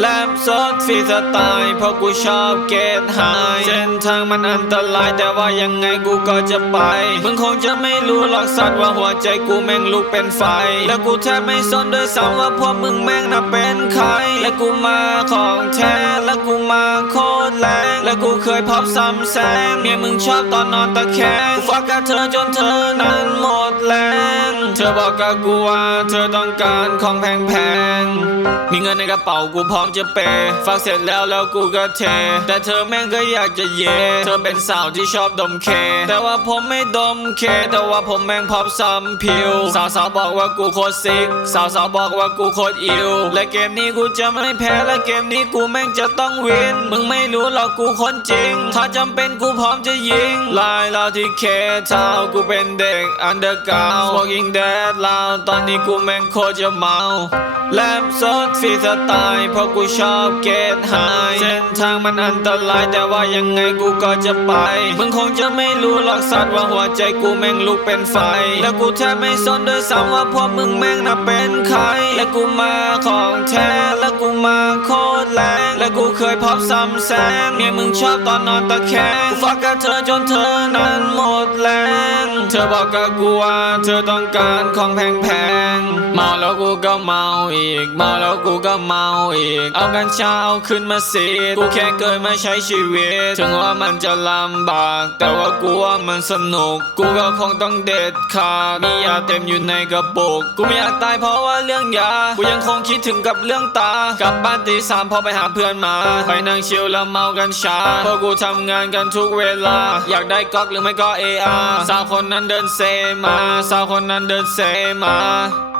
แลมซดฟรีสไตล์เพราะกูชอบเกตไฮเส้นทางมันอันตรายแต่ว่ายังไงกูก็จะไป มึงคงจะไม่รู้หรอกสัตว์ว่าหัวใจกูแม่งลุกเป็นไฟ แล้วกูแทบไม่สนด้วยซ้ำว่าพวกมึงแม่งน่ะเป็นใคร และกูมาของแท้และกูมาโคตรแรง และกูเคยพบซ้ำแซงเมียมึงชอบตอนนอนตะแคงฟักกับเธอจนเธอนั้นหมดแรงเธอบอกกับกูว่าเธอต้องการของแพงๆมีเงินในกระเป๋ากูพร้อมจะเปย์ฝากเสร็จแล้วแล้วกูก็เท แต่เธอแม่งก็อยากจะเย เธอเป็นสาวที่ชอบดมเค แต่ว่าผมไม่ดมเค แต่ว่าผมแม่งพอบซ้ำผิว สาวๆบอกว่ากูโคตรซิก สาวๆบอกว่ากูโคตรอิวและเกมนี้กูจะไม่แพ้และเกมนี้กูแม่งจะต้องวิน มึงไม่รู้หรอกกูคนจริง ถ้าจำเป็นกูพร้อมจะยิง ลายเราที่เคเท้ากูเป็นเด็กอันเดอร์กาว Walking Dead ลาวตอนนี้กูแม่งโคตรจะเมาแลมซดฟรีสไตล์เพราะกูชอบเกตไฮเส้นทางมันอันตรายแต่ว่ายังไงกูก็จะไป มึงคงจะไม่รู้หรอกสัตว์ว่าหัวใจกูแม่งลุกเป็นไฟ แล้วกูแทบไม่สนด้วยซ้ำว่าพวกมึงแม่งน่ะเป็นใคร และกูมาของแท้และกูมาโค แรงและกูเคยพบซ้ำแซงเมียมึงชอบตอนนอนตะแคงกูฟักกับเธอจนเธอนั้นหมดแรง เธอบอกกับกูว่าเธอต้องการของแพงๆ เมาแล้วกูก็เมาอีก เมาแล้วกูก็เมาอีก เอากันเช้าขึ้นมาสิกูแค่เกิดมาใช้ชีวิต ถึงว่ามันจะลำบาก แต่ว่ากูว่ามันสนุก กูก็คงต้องเด็ดขาดมียาเต็มอยู่ในกระปุก กูไม่อยากตายเพราะว่าเรื่องยา กูยังคงคิดถึงกับเรื่องตา กลับบ้านตีสามพอไปหาเพื่อนมา ไปนั่งชิลแล้วเมากันชาเพราะกูทำงานกันทุกเวลา อยากได้ก๊อกหรือไม่ก็เออาสาวคนนั้นนั้นเดินเซมาสาวคนนั้นเดินเซมา